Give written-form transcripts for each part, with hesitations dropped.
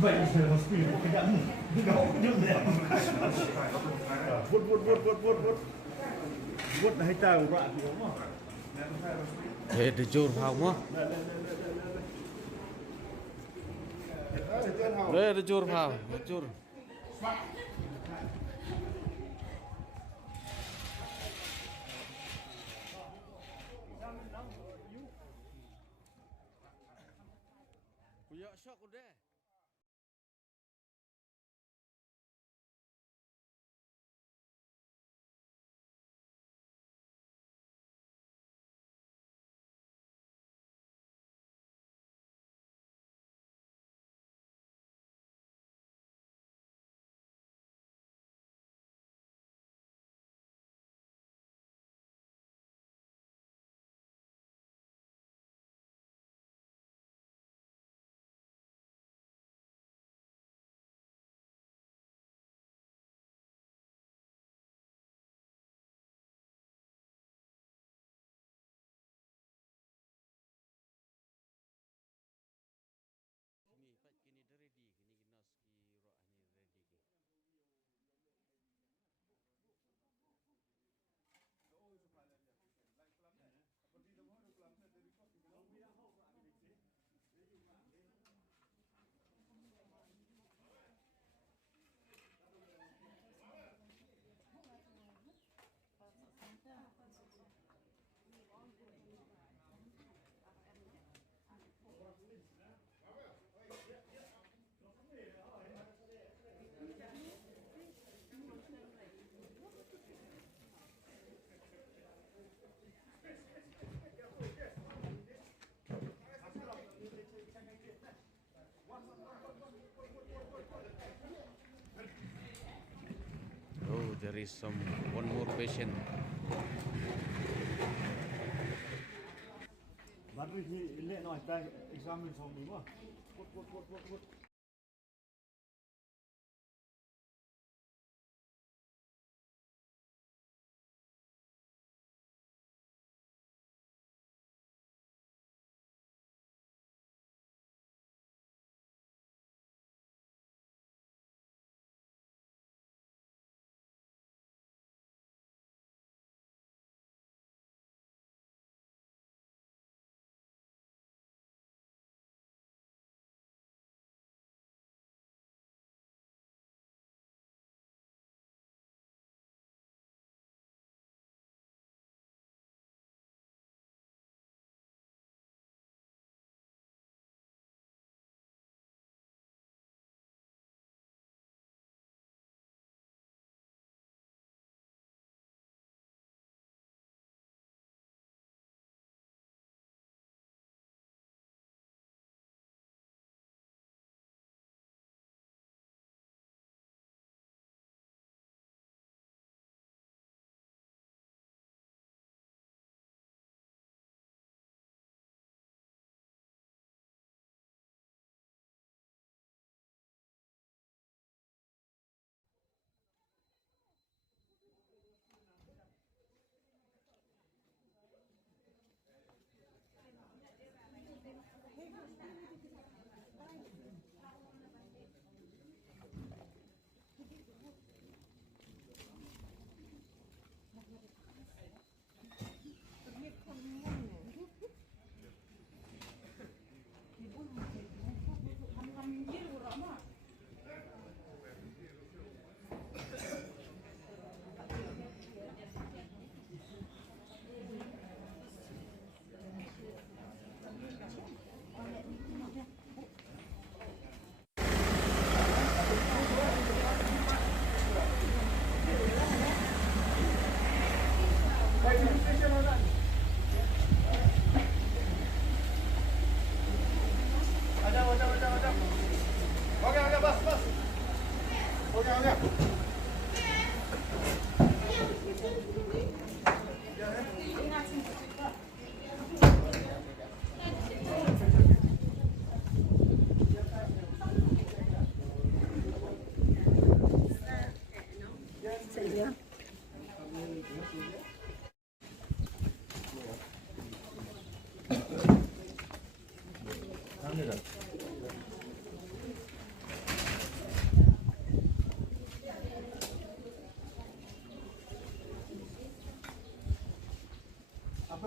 Vậy thì nó speed cái đạn nó cũng như thế. Vút hay ta của bạn thì đúng không? Thế thì chôn phòng á. Đây là chôn phòng, chôn. Punya shock udah. Oh, there is one more patient. Bạn vì thì lệ nói ta exam xong đúng không? Vút.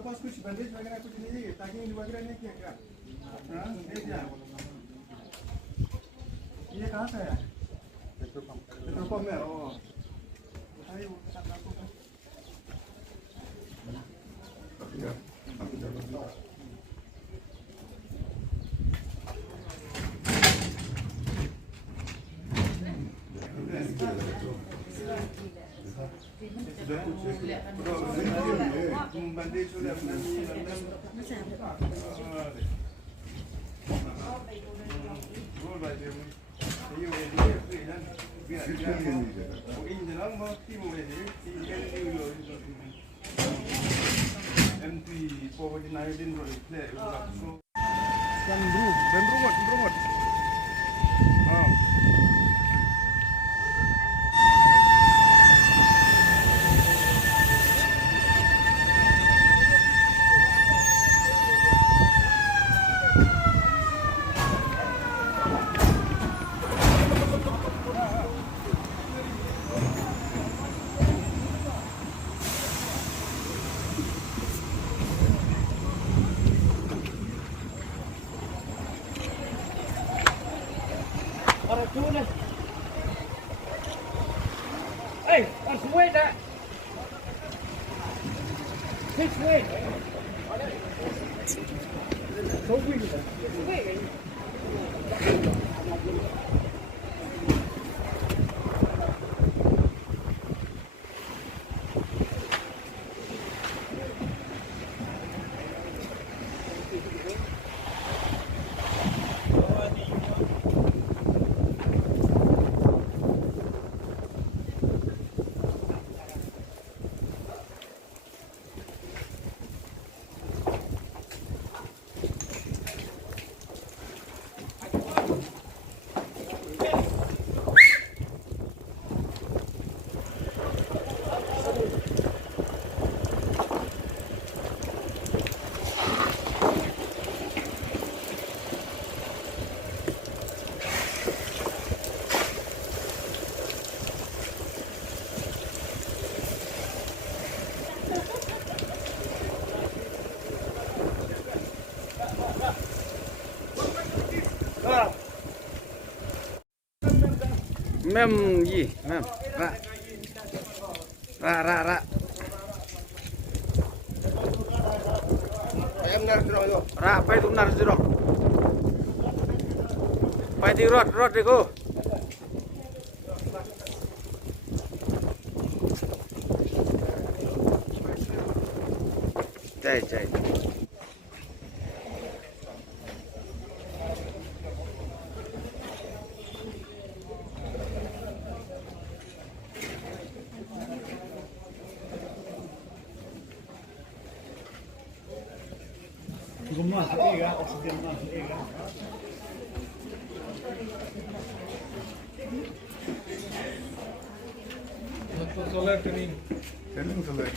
पास कुछ बंदेज वगैरह कुछ नहीं है ताकि इन वगैरह नहीं किया क्या हाँ नहीं दिया ये कहाँ से है पेट्रोल पंप में ओ बताइए वो आपको बंदेज sudah Hey, let's wait that. Let's wait. So weird. Wait. Mem gì mem ra Em ntar terus. ra pai tu nar siro pai ti rot đi cô chạy Rumah seiga, oksigen rumah seiga. Solar training. Training solar.